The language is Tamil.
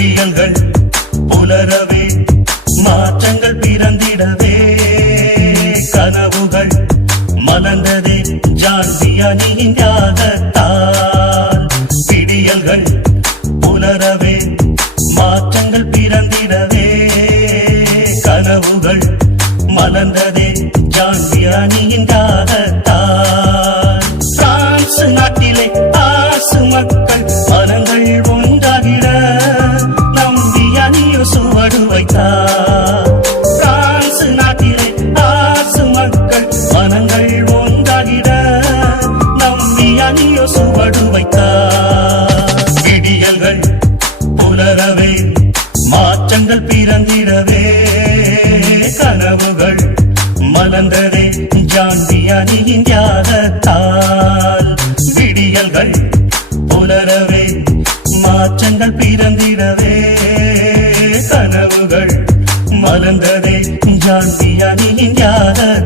விடியல்கள் புலரவே மாற்றங்கள் பிறந்திடவே கனவுகள் மலர்ந்ததே ஜான்வியானியின் தியாகத்தால். விடியல்கள் புலரவே மாற்றங்கள் பிறந்திடவே கனவுகள் மலர்ந்ததே ஜான்வியானியின் தியாகத்தால். பிரான்ஸ் நாட்டிலே ஆசு மக்கள் மனங்கள் ஒன்றாகிட நம்பியானியோ சுவடு வைத்தார். பிரான்ஸ் நாட்டிலே ஆசு மக்கள் மனங்கள் ஒன்றாகிட நம்பியானியோ சுவடு வைத்தார். விடியல்கள் புலரவே மாற்றங்கள் பிறந்திடவே கனவுகள் மலர்ந்ததே ஜான்வியானியின் தியாகத்தால். விடியல்கள் புலரவே மாற்றங்கள் பிறந்திடவே கனவுகள் மலர்ந்ததே ஜான்வியானியின் தியாகத்தால்.